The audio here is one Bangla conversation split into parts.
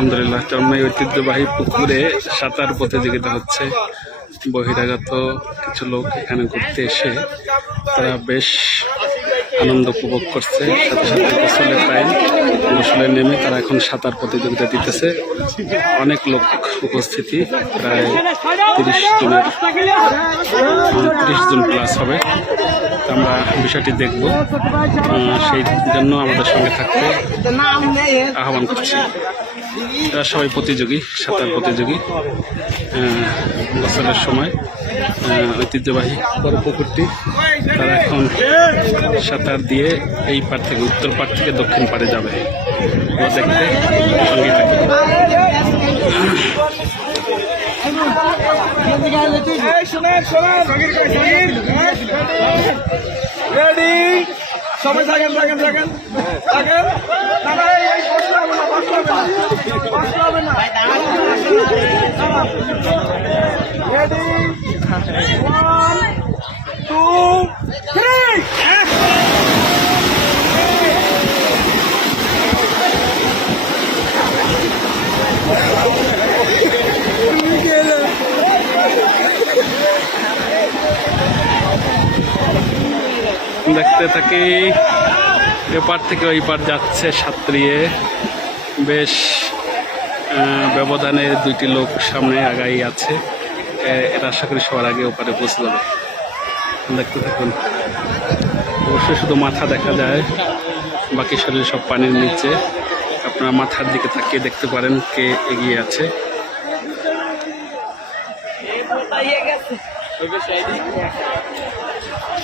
আলহামদুলিল্লাহ, চরমাই ঐতিহ্যবাহী পুকুরে সাঁতার প্রতিযোগিতা হচ্ছে। বহিরাগত কিছু লোক এখানে ঘুরতে এসে তারা বেশ আনন্দ উপভোগ করছে। সাথে সাথে গোসলের টাইম, গোসলে নেমে তারা এখন সাঁতার প্রতিযোগিতা দিতেছে। অনেক লোক উপস্থিতি, প্রায় 30 জন প্লাস হবে। আমরা বিষয়টি দেখব, সেই জন্য আমাদের সঙ্গে থাকতে আহ্বান করছি। এরা সবাই প্রতিযোগী, সাঁতার প্রতিযোগী। গোসলের সময় ঐতিহ্যবাহী বড় পুকুরটি, তারা এখন সাঁতার দিয়ে এই পার থেকে উত্তর পার থেকে দক্ষিণ পারে যাবে। দেখতে সঙ্গে থাকি। রেডি, সবাই থাকেন থাকেন থাকেন থাকেন। রেডি, 1 2 3 দেখতে থাকি। এপার থেকে ওই পার যাচ্ছে সাঁতরিয়ে। বেশ ব্যবধানে দুইটি লোক সামনে আগাই আছে। এরা আশা করি সবার আগে ওপারে পৌঁছে যাবে। দেখতে থাকুন। অবশ্যই শুধু মাথা দেখা যায়, বাকি শরীর সব পানির নিচে। আপনারা মাথার দিকে তাকিয়ে দেখতে পারেন কে এগিয়ে আছে।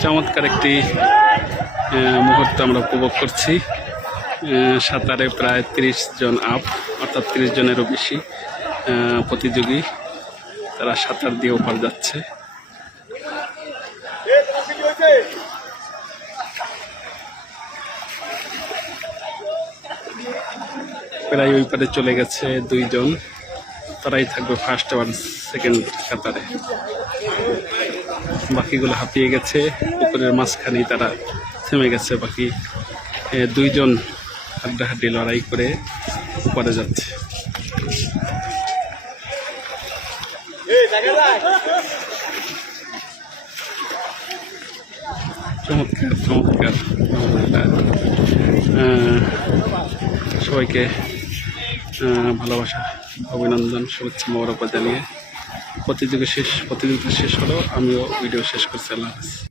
চমৎকার একটি মুহূর্ত আমরা উপভোগ করছি। সাঁতারে প্রায় 30 জন আপ, অর্থাৎ 30 জনেরও বেশি প্রতিযোগী। তারা সাঁতার দিয়ে ওপার যাচ্ছে। প্রায় ওই পারে চলে গেছে 2 জন। তারাই থাকবে ফার্স্ট আর সেকেন্ড কাতারে। বাকিগুলো হাঁপিয়ে গেছে, পুকুরের মাঝখানেই তারা থেমে গেছে। বাকি 2 জন হাড্ডাহাড্ডি লড়াই করে উপরে যাচ্ছে। চমৎকার চমৎকার। সবাইকে ভালোবাসা, অভিনন্দন, শুভেচ্ছা, মোবারকবাদ জানিয়ে প্রতিযোগিতা শেষ হলো। আমিও ভিডিও শেষ করছি। আল্লাহ হাফেজ।